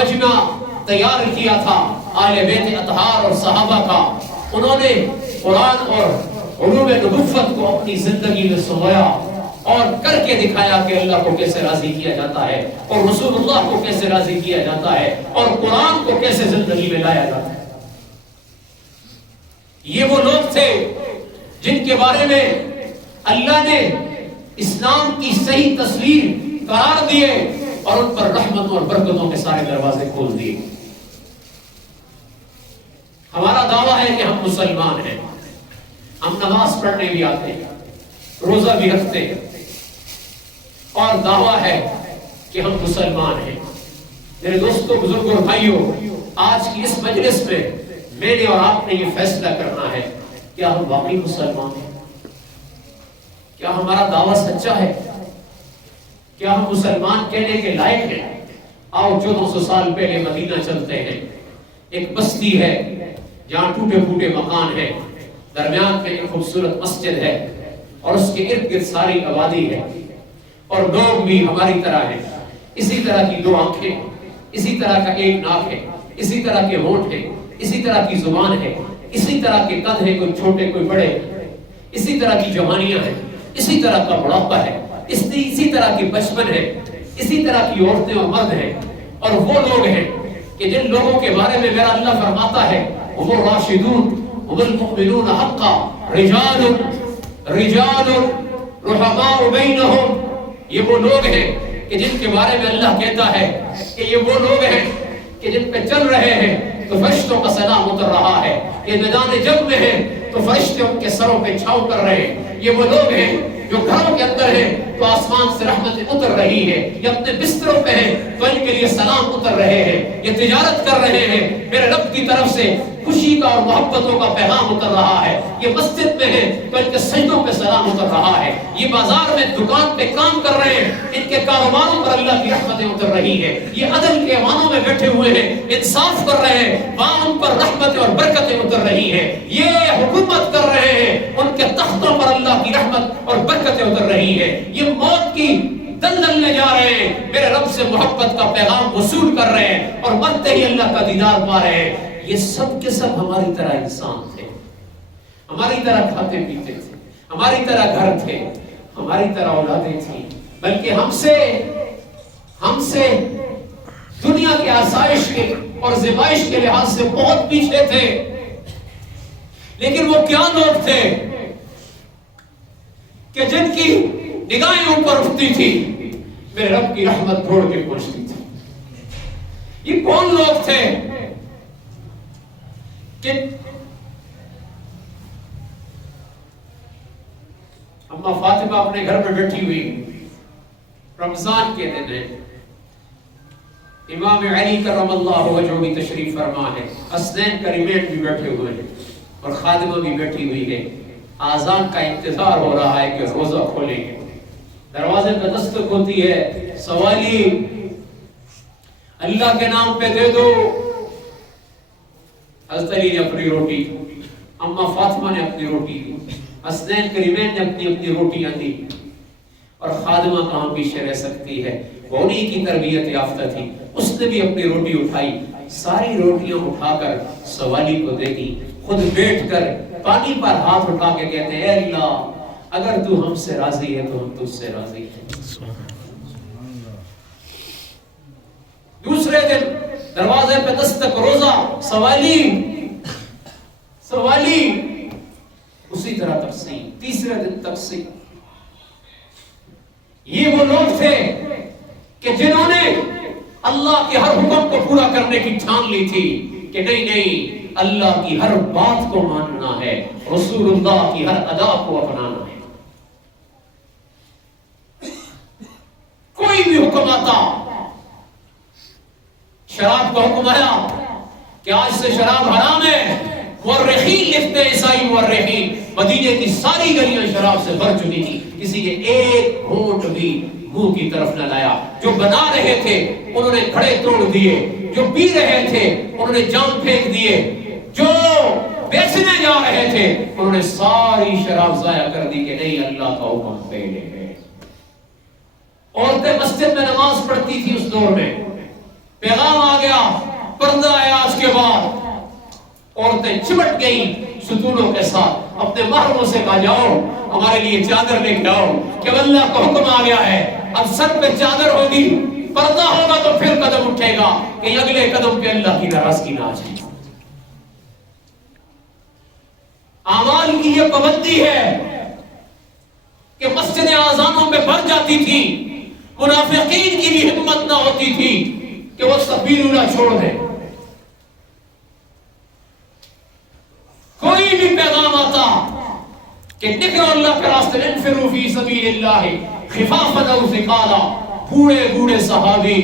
مجمع تیار کیا تھا آل بیت اطہار اور صحابہ کا. انہوں نے قرآن اور علوم نبوت کو اپنی زندگی میں سنوایا اور کر کے دکھایا کہ اللہ کو کیسے راضی کیا جاتا ہے اور رسول اللہ کو کیسے راضی کیا جاتا ہے اور قرآن کو کیسے زندگی میں لایا جاتا ہے. یہ وہ لوگ تھے جن کے بارے میں اللہ نے اسلام کی صحیح تصویر قرار دیے اور ان پر رحمت اور برکتوں کے سارے دروازے کھول دیے. ہمارا دعویٰ ہے کہ ہم مسلمان ہیں, ہم نماز پڑھنے بھی آتے ہیں, روزہ بھی رکھتے ہیں, اور دعویٰ ہے کہ ہم مسلمان ہیں. میرے دوستوں, بزرگوں اور بھائیوں, آج کی اس مجلس میں میں نے اور آپ نے یہ فیصلہ کرنا ہے کیا ہم واقعی مسلمان ہیں, کیا ہمارا دعویٰ سچا ہے, کیا ہم مسلمان کہنے کے لائق ہیں. آؤ 1400 سال پہلے مدینہ چلتے ہیں. ایک بستی ہے جہاں ٹوٹے پھوٹے مکان ہیں, درمیان میں ایک خوبصورت مسجد ہے اور اس کے ارد گرد ساری آبادی ہے, اور لوگ بھی ہماری طرح ہیں. اسی طرح کی 2 آنکھیں, اسی طرح کا ایک ناک ہے, اسی طرح کے ہونٹ ہیں, اسی طرح کی زبان ہے, اسی طرح کے قد ہیں, کوئی چھوٹے کوئی بڑے, اسی طرح کی جوانیاں ہیں, اسی طرح کا بڑھاپا ہے, اسی طرح کی بچپن ہے, اسی طرح کی عورتیں اور مرد ہیں. اور وہ لوگ ہیں کہ جن لوگوں کے بارے میں میرا اللہ فرماتا ہے وہ راشدون والمؤمنون حقا رجال رحماء بینہم. یہ وہ لوگ ہیں کہ جن کے بارے میں اللہ کہتا ہے کہ یہ وہ لوگ ہیں کہ جن پہ چل رہے ہیں تو فرشتوں کا سلام اتر رہا ہے. یہ میدان جنگ میں ہیں تو فرشتے ان کے سروں پہ چھاؤں کر رہے ہیں. یہ وہ لوگ ہیں جو گھروں کے اندر ہیں تو آسمان سے رحمت اتر رہی ہے. یہ اپنے بستروں پہ ہیں تو ان کے لیے سلام اتر رہے ہیں. یہ تجارت کر رہے ہیں, میرے رب کی طرف سے خوشی کا اور محبتوں کا پیغام اتر رہا ہے. یہ مسجد میں ہیں تو ان کے سجدوں پہ سلام اتر رہا ہے. یہ بازار میں دکان پہ کام کر رہے ہیں, ان کے کاروباروں پر اللہ کی رحمتیں اتر رہی ہے. یہ عدل کے ایوانوں میں بیٹھے ہوئے ہیں, انصاف کر رہے ہیں, وہاں ان پر رحمتیں اور برکتیں اتر رہی ہیں. یہ حکومت کر رہے ہیں, ان کے تختوں پر اللہ کی رحمت اور برکتیں اتر رہی ہیں. یہ موت کی دلدل میں جا رہے ہیں, میرے رب سے محبت کا پیغام وصول کر رہے ہیں اور مرتے ہی اللہ کا دیدار پا رہے ہیں. یہ سب کے سب ہماری طرح انسان تھے, ہماری طرح کھاتے پیتے تھے, ہماری طرح گھر تھے, ہماری طرح اولادیں تھیں, بلکہ ہم سے دنیا کے آسائش کے اور زیبائش کے لحاظ سے بہت پیچھے تھے. لیکن وہ کیا لوگ تھے کہ جن کی نگاہیں اوپر اٹھتی تھی, میرے رب کی رحمت چھوڑ کے پہنچتی تھی. یہ کون لوگ تھے کہ اما فاطمہ اپنے گھر میں بیٹھی ہوئی, رمضان کے دن ہے, امام علی کرم اللہ وجہہ بھی تشریف فرما ہے, حسنین کریمین بھی بیٹھے ہوئے ہیں اور خادمہ بھی بیٹھی ہوئی ہے. آذان کا انتظار ہو رہا ہے کہ روزہ کھولیں گے. دروازے پہ دستک ہوتی ہے, سوالی اللہ کے نام پہ دے دو. حضرت علی نے اپنی روٹی, اما فاطمہ نے اپنی روٹی دی, حسنین کریمین نے اپنی اپنی روٹیاں دی, اور خادمہ کہاں پیچھے رہ سکتی ہے, وہ انہی کی تربیت یافتہ تھی, اس نے بھی اپنی روٹی اٹھائی, ساری روٹیاں اٹھا کر سوالی کو دے دی. خود بیٹھ کر پانی پر ہاتھ اٹھا کے کہتے ہیں, اے اللہ اگر تو ہم سے راضی ہے تو ہم تجھ سے راضی ہیں. دوسرے دن دروازے پہ دستک, روزہ, سوالی, اسی طرح تقسیم. تیسرے دن تقسیم. یہ وہ لوگ تھے کہ جنہوں نے اللہ کے ہر حکم کو پورا کرنے کی ٹھان لی تھی کہ نہیں, اللہ کی ہر بات کو ماننا ہے, رسول اللہ کی ہر ادا کو اپنانا ہے. کوئی بھی حکم آتا, شراب کا حکم آیا کہ آج سے شراب حرام ہے, مورخین لکھتے ہیں, عیسائی مورخین, مدینے کی ساری گلیاں شراب سے بھر چکی تھی, کسی نے ایک گھونٹ بھی منہ کی طرف نہ لایا. جو بنا رہے تھے انہوں نے کھڑے توڑ دیے, جو پی رہے تھے انہوں نے جام پھینک دیے, جو بیچنے جا رہے تھے انہوں نے ساری شراب ضائع کر دی کہ نہیں, اللہ کا حکم پہلے ہے. عورتیں مسجد میں نماز پڑھتی تھی اس دور میں, پیغام آ گیا، پردہ آیا، اس کے بعد عورتیں چمٹ گئیں ستونوں کے ساتھ، اپنے محرموں سے کہا جاؤ ہمارے لیے چادر لے کے آؤ، کہ اللہ کا حکم آ گیا ہے، اب سر پہ چادر ہوگی، پردہ ہوگا تو پھر قدم اٹھے گا کہ اگلے قدم پہ اللہ کی ناراضگی نہ آ جائے۔ اعمال کی یہ پابندی ہے کہ مسجد آذانوں میں بھر جاتی تھی، منافقین کی بھی ہمت نہ ہوتی تھی کہ وہ تکبیر اولیٰ چھوڑ دیں۔ کوئی بھی پیغام آتا کہ نکلو اللہ کے راستے میں، انفروا فی سبیل اللہ خفافا او ثقالا، بوڑھے بوڑھے صحابی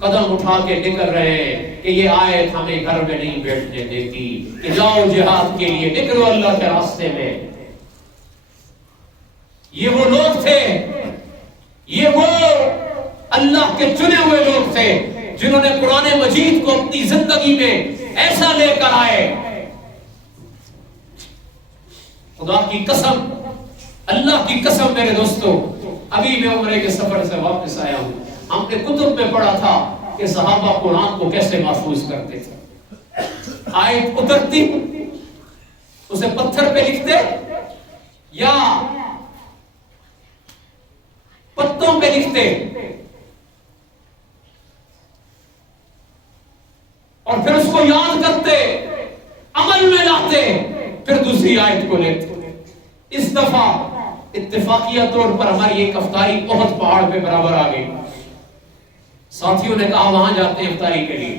قدم اٹھا کے نکل رہے کہ یہ آیت ہمیں گھر میں نہیں بیٹھنے دیتی کہ جاؤ جہاد کے لیے، نکلو اللہ کے راستے میں۔ یہ وہ لوگ تھے، یہ وہ اللہ کے چنے ہوئے لوگ تھے جنہوں نے قرآن مجید کو اپنی زندگی میں ایسا لے کر آئے۔ خدا کی قسم، اللہ کی قسم میرے دوستو، ابھی میں عمرے کے سفر سے واپس آیا ہوں، ہم نے کتب میں پڑھا تھا کہ صحابہ قرآن کو کیسے محفوظ کرتے تھے۔ آیت اترتی، اسے پتھر پہ لکھتے یا پتوں پہ لکھتے، اور پھر اس کو یاد کرتے، عمل میں لاتے، پھر دوسری آیت کو لیتے۔ اس دفعہ اتفاقیہ طور پر ہماری ایک افطاری احد پہاڑ پہ برابر آ گئی۔ ساتھیوں نے کہا وہاں جاتے ہیں افطاری کے لیے۔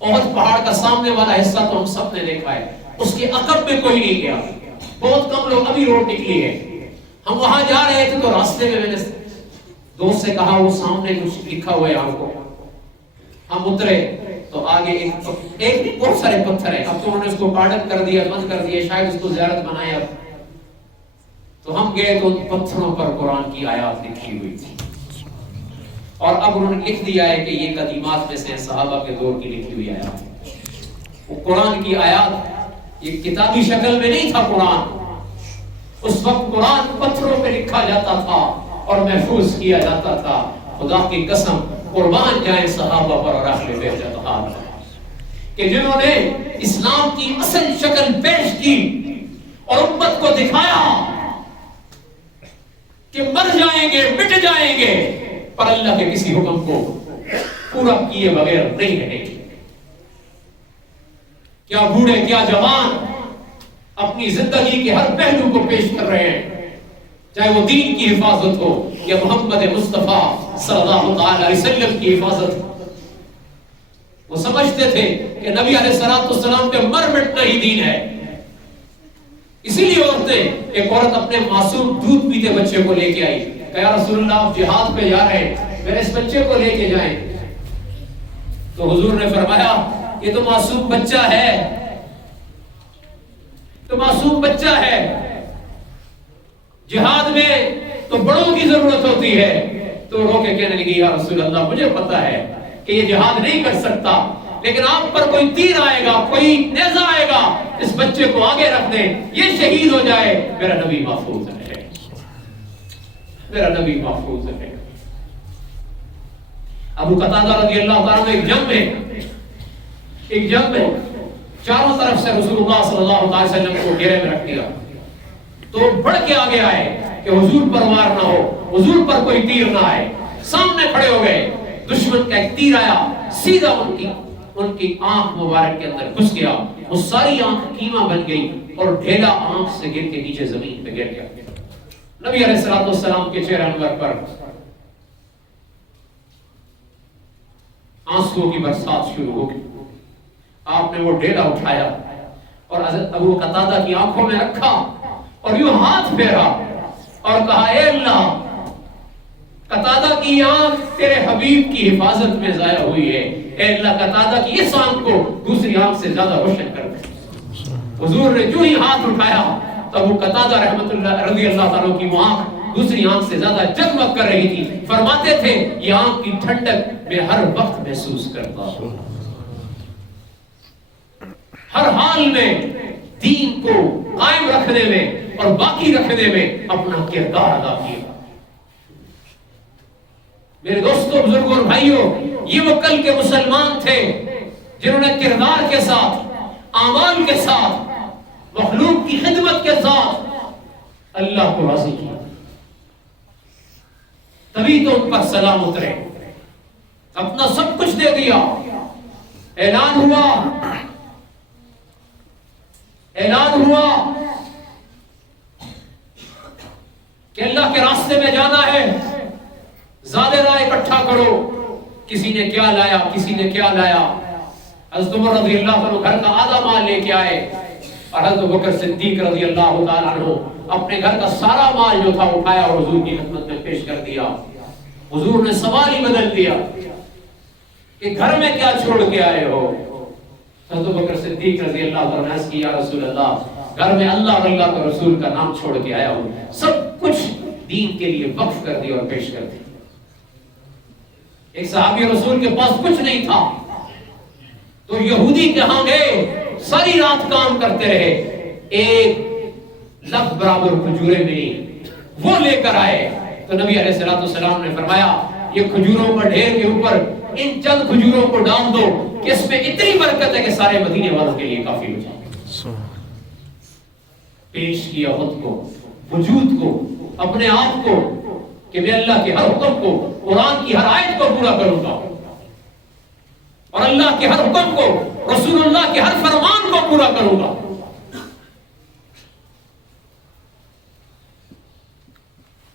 احد پہاڑ کا سامنے والا حصہ تو ہم سب نے دیکھا ہے، اس کے عقب میں کوئی نہیں گیا، بہت کم لوگ، ابھی روڈ نکلی ہے۔ ہم وہاں جا رہے تھے تو راستے میں نے دوست سے کہا وہ سامنے کچھ لکھا ہوا ہے آپ کو۔ ہم اترے تو آگے ایک بہت سارے پتھر ہیں، اب تو انہوں نے اس کو کارڈن کر دیا، بند کر دیا، شاید اس کو زیارت بنایا۔ تو ہم گئے تو ان پتھروں پر قرآن کی آیات لکھی ہوئی تھی، اور اب انہوں نے لکھ دیا ہے کہ یہ قدیمات میں سے صحابہ کے دور کی لکھی ہوئی آیات ہے۔ وہ قرآن کی آیات یہ کتابی شکل میں نہیں تھا قرآن، اس وقت قرآن پتھروں پہ لکھا جاتا تھا اور محفوظ کیا جاتا تھا۔ خدا کی قسم قربان جائیں صحابہ پر اور اہل بیت اطہار کہ جنہوں نے اسلام کی اصل شکل پیش کی اور امت کو دکھایا کہ مر جائیں گے، مٹ جائیں گے، پر اللہ کے کسی حکم کو پورا کیے بغیر نہیں رہیں گے۔ کیا بوڑھے کیا جوان اپنی زندگی کے ہر پہلو کو پیش کر رہے ہیں، چاہے وہ دین کی حفاظت ہو یا محمد مصطفیٰ صلی اللہ تعالی علیہ وسلم کی حفاظت ہو۔ وہ سمجھتے تھے کہ نبی علیہ السلام کے مر مٹنا ہی دین ہے۔ اسی لیے عورتیں، ایک عورت اپنے معصوم دودھ پیتے بچے کو لے کے آئی کہ یا رسول اللہ آپ جہاد پہ جا رہے ہیں، میرے اس بچے کو لے کے جائیں۔ تو حضور نے فرمایا یہ تو معصوم بچہ ہے، تو معصوم بچہ ہے، جہاد میں تو بڑوں کی ضرورت ہوتی ہے۔ تو رو کے کہنے لگی یا رسول اللہ مجھے پتا ہے کہ یہ جہاد نہیں کر سکتا، لیکن آپ پر کوئی تیر آئے گا، کوئی نیزہ آئے گا، اس بچے کو آگے رکھ دیں، یہ شہید ہو جائے، میرا نبی محفوظ ہے، میرا نبی محفوظ ہے۔ ابو قتادہ رضی اللہ تعالیٰ ایک جنگ میں چاروں طرف سے رسول اللہ صلی اللہ علیہ وسلم کو گھیرے میں رکھ دیا، تو بڑھ کے آگے آئے کہ حضور پر وار نہ ہو، حضور پر کوئی تیر نہ آئے۔ سامنے کھڑے ہو گئے، دشمن کا ایک تیر آیا، سیدھا ان کی آنکھ مبارک کے اندر گھس گیا، وہ ساری آنکھ کیما بن گئی اور ڈھیلا آنکھ سے گر کے نیچے زمین پہ گر گیا۔ نبی علیہ السلام کے چہرے انور پر آنسوؤں کی برسات شروع ہو گئی۔ آپ نے وہ ڈھیلا اٹھایا اور حضرت ابو قتادہ کی آنکھوں میں رکھا اور یوں ہاتھ پھیرا اور کہا اے اللہ، قتادہ کی آنکھ تیرے حبیب کی حفاظت میں ضائع ہوئی ہے، اے اللہ قتادہ کی اس آنکھ کو دوسری آنکھ سے زیادہ روشن کر دے۔ حضور نے جو ہی ہاتھ اٹھایا تو ابو قتادہ رحمت اللہ رضی اللہ تعالیٰ کی وہ آنکھ دوسری آنکھ سے زیادہ جگمگ کر رہی تھی۔ فرماتے تھے یہ آنکھ کی ٹھنڈک میں ہر وقت محسوس کرتا ہوں، ہر حال میں دین کو قائم رکھنے میں اور باقی رکھنے میں اپنا کردار ادا کیا۔ میرے دوستوں، بزرگوں اور بھائیوں، یہ وہ کل کے مسلمان تھے جنہوں نے کردار کے ساتھ، اعمال کے ساتھ، مخلوق کی خدمت کے ساتھ اللہ کو راضی کیا، تبھی تو ان پر سلام اترے، اپنا سب کچھ دے دیا۔ اعلان ہوا کہ اللہ کے راستے میں جانا ہے، زیادہ راہ اکٹھا کرو۔ کسی نے کیا لایا، کسی نے کیا لایا۔ حضرت عمر رضی اللہ عنہ گھر کا آدھا مال لے کے آئے، اور حضرت بکر صدیق رضی اللہ تعالیٰ عنہ اپنے گھر کا سارا مال جو تھا اٹھایا اور حضور کی خدمت میں پیش کر دیا۔ حضور نے سوال ہی بدل دیا کہ گھر میں کیا چھوڑ کے آئے ہو؟ حضرت بکر صدیق رضی اللہ تعالیٰ عنہ کی یا رسول اللہ، گھر میں اللہ اور اللہ کے رسول کا نام چھوڑ کے آیا ہوں، سب کچھ دین کے لیے وقف کر دیا اور پیش کر دیا۔ ایک صحابی رسول کے پاس کچھ نہیں تھا تو یہودی کے ہاں گئے، ساری رات کام کرتے رہے، ایک لفظ برابر کھجوریں ملی، وہ لے کر آئے تو نبی علیہ الصلوۃ والسلام نے فرمایا یہ کھجوروں پر ڈھیر کے اوپر ان چند کھجوروں کو ڈال دو کہ اس میں اتنی برکت ہے کہ سارے مدینے والوں کے لیے کافی ہو جائے۔ پیش کیا خود کو، وجود کو، اپنے آپ کو کہ میں اللہ کے ہر حکم کو، قرآن کی ہر آیت کو پورا کروں گا، اور اللہ کے ہر حکم کو، رسول اللہ کے ہر فرمان کو پورا کروں گا۔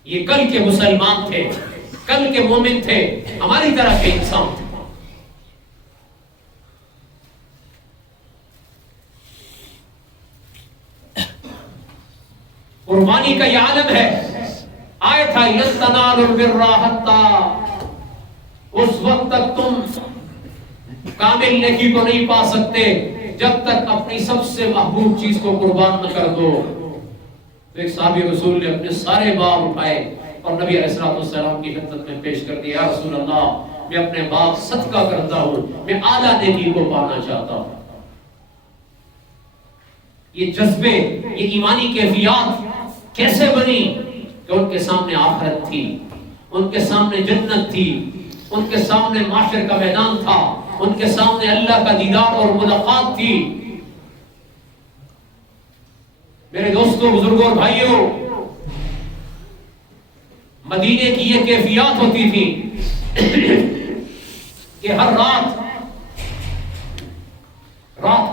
یہ کل کے مسلمان تھے، کل کے مومن تھے، ہماری طرح کے انسان تھے۔ قربانی کا یہ عالم ہے، آئے تھا لن تنالوا البر حتی، اس وقت تک تم کامل نیکی کو نہیں پا سکتے جب تک اپنی سب سے محبوب چیز کو قربان نہ کر دو۔ تو ایک صحابی رسول نے اپنے سارے باغ اٹھائے اور نبی علیہ الصلوۃ والسلام کی خدمت میں پیش کر دیا، یا رسول اللہ میں اپنے باغ صدقہ کرتا ہوں، میں اعلیٰ نیکی کو پانا چاہتا ہوں۔ یہ جذبے، یہ ایمانی کیفیات کیسے بنی کہ ان کے سامنے آخرت تھی، ان کے سامنے جنت تھی، ان کے سامنے معاشر کا میدان تھا، ان کے سامنے اللہ کا دیدار اور ملاقات تھی۔ میرے دوستوں، بزرگوں اور بھائیوں، مدینے کی یہ کیفیات ہوتی تھی کہ ہر رات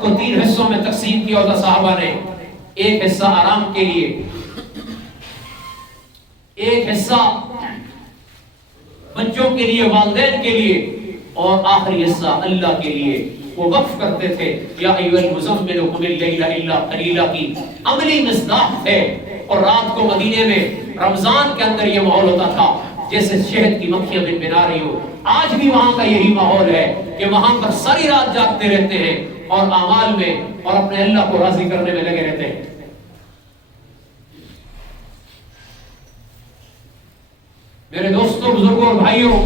کو 3 حصوں میں تقسیم کیا ہوتا صحابہ نے، ایک حصہ آرام کے لیے، ایک حصہ بچوں کے لیے، والدین کے لیے، اور آخری حصہ اللہ کے لیے وہ وقف کرتے تھے۔ یا ایھا المزمل قم اللیل الا قلیلا کی عملی مصداق ہے۔ اور رات کو مدینے میں رمضان کے اندر یہ ماحول ہوتا تھا جیسے شہد کی مکھیاں بنا رہی ہو۔ آج بھی وہاں کا یہی ماحول ہے کہ وہاں پر ساری رات جاگتے رہتے ہیں اور اعمال میں اور اپنے اللہ کو راضی کرنے میں لگے رہتے ہیں۔ میرے دوستوں، بزرگوں اور بھائیوں،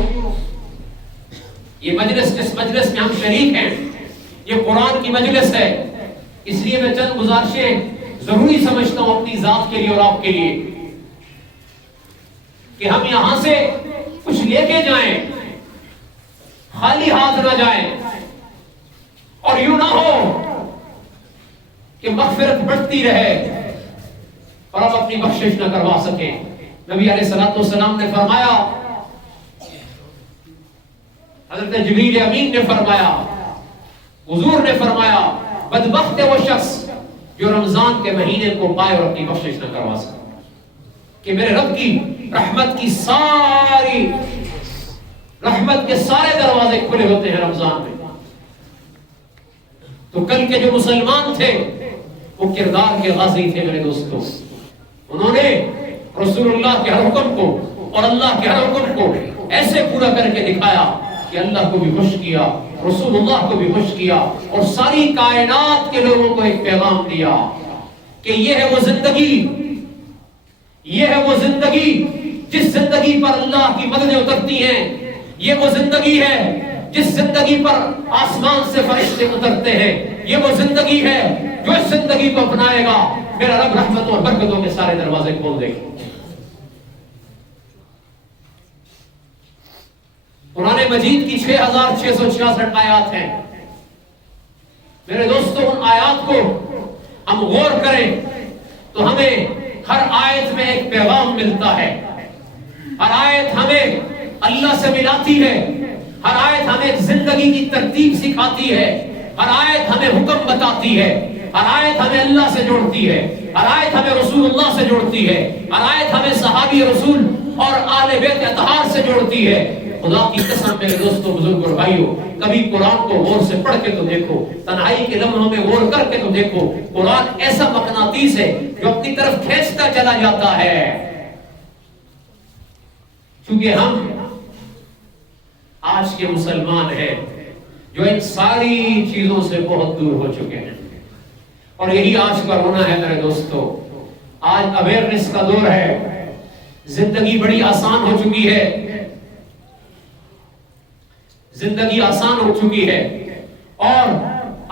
یہ مجلس، جس مجلس میں ہم شریک ہیں، یہ قرآن کی مجلس ہے، اس لیے میں چند گزارشیں ضروری سمجھتا ہوں اپنی ذات کے لیے اور آپ کے لیے کہ ہم یہاں سے کچھ لے کے جائیں، خالی ہاتھ نہ جائیں، اور یوں نہ ہو کہ مغفرت بڑھتی رہے اور آپ اپنی بخشش نہ کروا سکیں۔ نبی علیہ الصلوۃ والسلام نے فرمایا، حضرت جبریل امین نے فرمایا، حضور نے فرمایا، بدبخت ہے وہ شخص جو رمضان کے مہینے کو پائے اور اپنی بخشش نہ کروا سکے، کہ میرے رب کی رحمت کی ساری رحمت کے سارے دروازے کھلے ہوتے ہیں رمضان میں۔ تو کل کے جو مسلمان تھے وہ کردار کے غازی تھے میرے دوستوں، انہوں نے رسول اللہ کے ہر حکم کو اور اللہ کے ہر حکم کو ایسے پورا کر کے دکھایا کہ اللہ کو بھی خوش کیا، رسول اللہ کو بھی خوش کیا، اور ساری کائنات کے لوگوں کو ایک پیغام دیا کہ یہ ہے وہ زندگی، یہ ہے وہ زندگی جس زندگی پر اللہ کی مددیں اترتی ہیں، یہ وہ زندگی ہے جس زندگی پر آسمان سے فرشتے اترتے ہیں، یہ وہ زندگی ہے جو اس زندگی کو اپنائے گا میرا رب رحمتوں اور برکتوں کے سارے دروازے کھول دے گا۔ قرآن مجید کی 6666 آیات ہیں. میرے دوستوں ان آیات کو ہم غور کریں تو ہمیں ہر آیت میں ایک پیغام ملتا ہے. ہر آیت ہمیں اللہ سے ملاتی ہے. ہر آیت ہمیں زندگی کی ترتیب سکھاتی ہے. ہر آیت ہمیں حکم بتاتی ہے. ہر آیت ہمیں اللہ سے جوڑتی ہے. ہر آیت ہمیں رسول اللہ سے جوڑتی ہے. ہر آیت ہمیں صحابی رسول اور آل بیت اطہار سے جوڑتی ہے. خدا کی قسم میرے دوستوں بزرگ اور بھائیوں کبھی قرآن کو غور سے پڑھ کے تو دیکھو, تنہائی کے لمحوں میں غور کر کے تو دیکھو. قرآن ایسا مقناطیس ہے جو اپنی طرف کھینچتا چلا جاتا ہے. چونکہ ہم آج کے مسلمان ہیں جو ان ساری چیزوں سے بہت دور ہو چکے ہیں, اور یہی آج کا رونا ہے میرے دوستو. آج اویئرنس کا دور ہے, زندگی بڑی آسان ہو چکی ہے, زندگی آسان ہو چکی ہے اور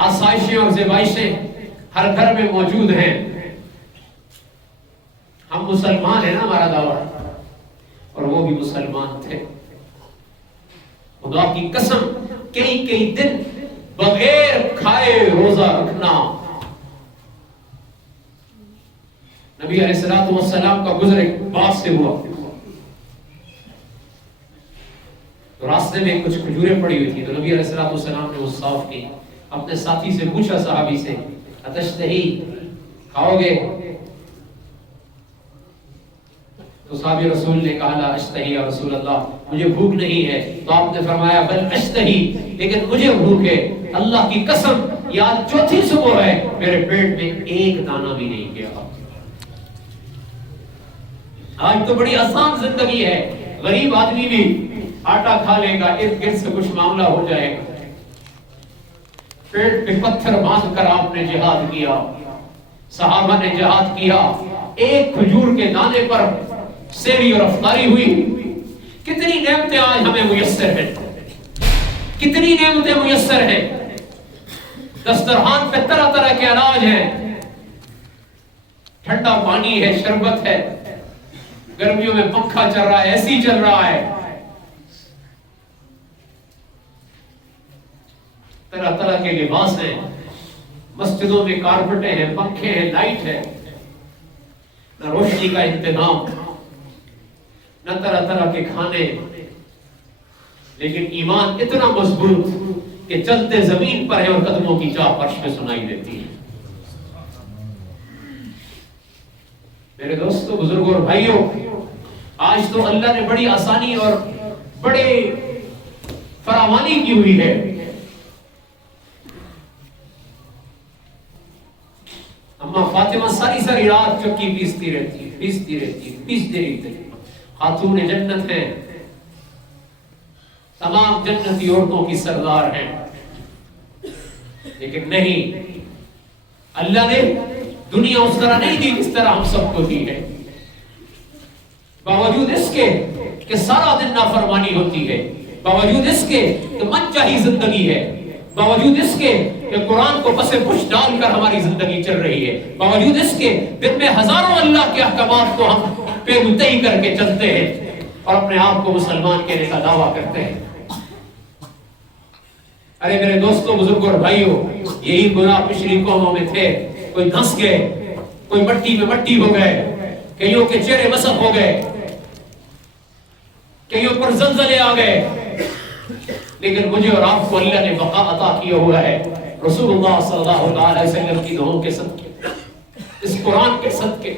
آسائشیں اور زیبائشیں ہر گھر میں موجود ہیں. ہم مسلمان ہیں نا, ہمارا دعویٰ, اور وہ بھی مسلمان تھے. خدا کی قسم کئی دن بغیر کھائے روزہ رکھنا. نبی علیہ الصلوۃ والسلام کا گزر ایک بات سے ہوا تو راستے میں کچھ کھجوریں پڑی ہوئی تھی, تو نبی علیہ الصلوۃ والسلام نے وہ صاف کی. اپنے ساتھی سے پوچھا, صحابی سے, اتشتہی, کھاؤ گے؟ تو صحابی رسول نے کہا, لا اشتہی یا رسول اللہ, مجھے بھوک نہیں ہے. تو آپ نے فرمایا, بل اشتہی, لیکن مجھے بھوک ہے. اللہ کی قسم یہ آج چوتھی صبح ہے, میرے پیٹ میں ایک دانہ بھی نہیں گیا. آج تو بڑی آسان زندگی ہے, غریب آدمی بھی آٹا کھا لے گا, ارد گرد سے کچھ معاملہ ہو جائے گا. پیٹ پہ پتھر باندھ کر آپ نے جہاد کیا, صحابہ نے جہاد کیا. ایک کھجور کے دانے پر سیری اور افطاری ہوئی. کتنی نعمتیں آج ہمیں میسر ہیں, کتنی نعمتیں میسر ہیں. دسترخوان پہ طرح طرح کے اناج ہیں, ٹھنڈا پانی ہے, شربت ہے, گرمیوں میں پنکھا چل رہا ہے, ایسی چل رہا ہے, طرح طرح کے لباس ہیں, مسجدوں میں کارپٹیں ہیں, پنکھے ہیں, لائٹ ہے, نہ روشنی کا انتظام, نہ طرح طرح کے کھانے. لیکن ایمان اتنا مضبوط کہ چلتے زمین پر ہے اور قدموں کی چاپ عرش میں سنائی دیتی ہے. میرے دوستو بزرگوں اور بھائیوں, آج تو اللہ نے بڑی آسانی اور بڑے فراوانی کی ہوئی ہے. اما فاطمہ ساری رات چکی پیستی رہتی. خاتون جنت ہیں, تمام جنتی عورتوں کی سردار ہیں. لیکن نہیں, اللہ نے دنیا اس طرح نہیں دی جس طرح ہم سب کو دی ہے. باوجود اس کے کہ سارا دن نافرمانی ہوتی ہے, باوجود اس کے کہ من چاہی زندگی ہے, باوجود اس کے کہ قرآن کو پس پش ڈال کر ہماری زندگی چل رہی ہے, باوجود اس کے دن میں ہزاروں اللہ کے احکامات کو ہم پہ متعی کر کے چلتے ہیں اور اپنے آپ کو مسلمان کہنے کا دعویٰ کرتے ہیں. ارے میرے دوستوں بزرگوں اور بھائیوں, یہی گناہ پچھلی قوموں میں تھے. کوئی دھنس گئے, کوئی مٹی میں مٹی ہو گئے, کئیوں کے چہرے مسخ ہو گئے, کئیوں پر زلزلے آ گئے. لیکن مجھے اور آپ کو اللہ نے بقا عطا کیا ہوا ہے. رسول اللہ صلی اللہ علیہ وسلم کی دعاؤں کے صدقے, اس قرآن کے صدقے,